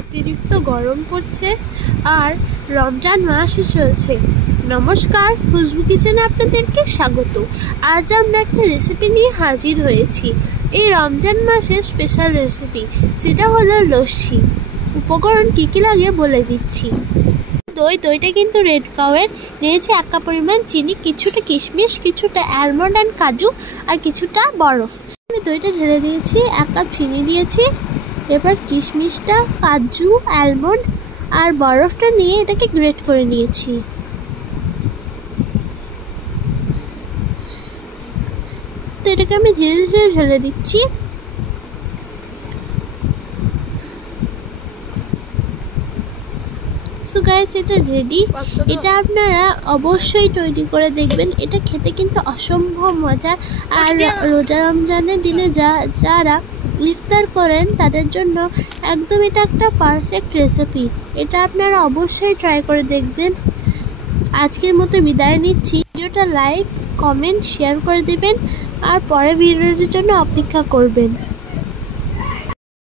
অতিরিক্ত গরম পড়ছে আর রমজান মাসও চলছে। নমস্কার, খুশবু কিচেনে আপনাদেরকে স্বাগত। আজ আমরা একটা রেসিপি নিয়ে হাজির হয়েছি। এই রমজান মাসের স্পেশাল রেসিপি, সেটা হলো লস্যি। উপকরণ কী কী লাগে বলে দিচ্ছি। দইটা কিন্তু রেড কাউয়ের, নিয়েছি 1 কাপ পরিমাণ চিনি, কিছুটা কিশমিশ, কিছুটা অ্যালমন্ড অ্যান্ড কাজু আর কিছুটা বরফ। আমি দইটা ঢেলে দিয়েছি, 1 কাপ চিনি দিয়েছি। এবার কিশমিশটা, কাজু, অ্যালমন্ড আর বরফটা নিয়ে এটাকে গ্রেট করে নিয়েছি। তো এটাকে আমি ধীরে ধীরে ঢেলে দিচ্ছি। সো গাইস, এটা রেডি। এটা আপনারা অবশ্যই তৈরি করে দেখবেন। এটা খেতে কিন্তু অসম্ভব মজা। আর রোজা রমজানের দিনে যারা ইফতার করেন তাদের জন্য একদম এটা একটা পারফেক্ট রেসিপি। এটা আপনারা অবশ্যই ট্রাই করে দেখবেন। আজকের মতো বিদায় নিচ্ছি। ভিডিওটা লাইক, কমেন্ট, শেয়ার করে দেবেন আর পরের ভিডিওর জন্য অপেক্ষা করবেন।